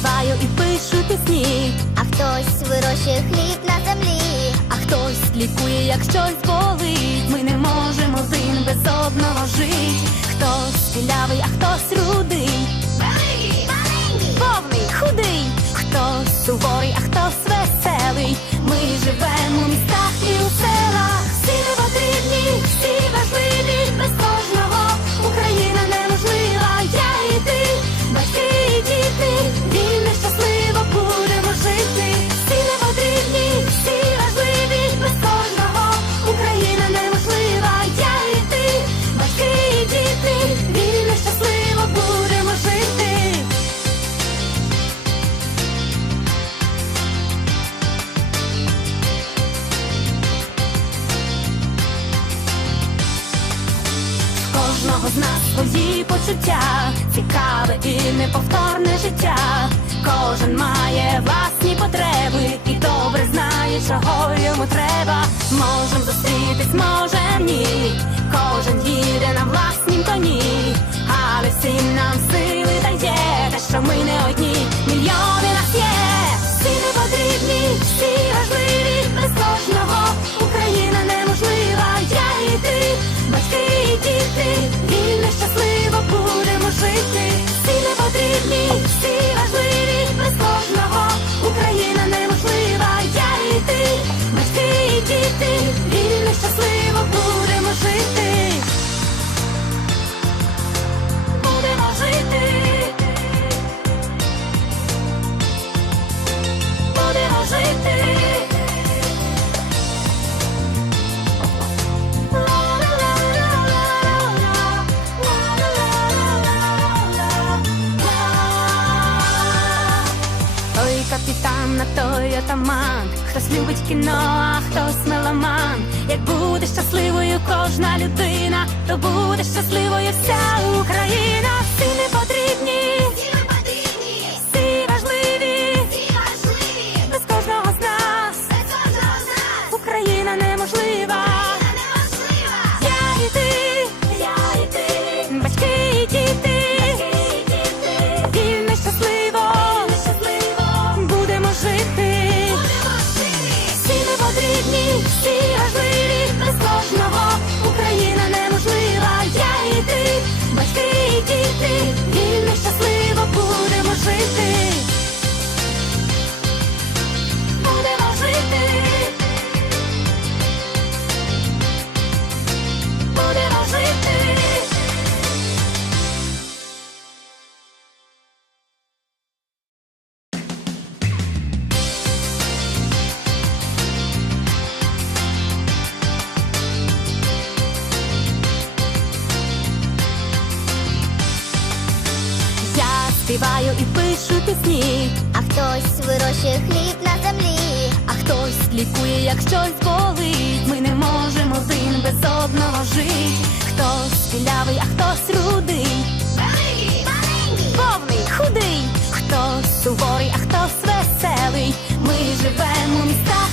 пишуть пісні, а хтось вирощує хліб на землі. а хтось лікує, як щось болить. Ми не можемо один без одного жить. Хтось білявий, а хтось рудий, Великий, маленький, повний, худий, хтось суворий, а хтось веселий. Ми живемо Кожного з нас свої почуття, цікаве і неповторне життя. Кожен має власні потреби і добре знає, чого йому треба. Можем зустрітись, атаман, хтось любить кіно, а хтось меломан. Як буде щасливою кожна людина, то буде щасливою вся потрібні, всі важливі, без кожного Україна неможлива. Я і ти, батьки співаю і пишу пісні, А хтось вирощує хліб на землі. а хтось лікує, як щось болить. Ми не можемо один без одного жить. Хтось білявий, а хтось рудий, Великий, маленький, повний, худий, хтось суворий, а хтось веселий. Ми живемо в містах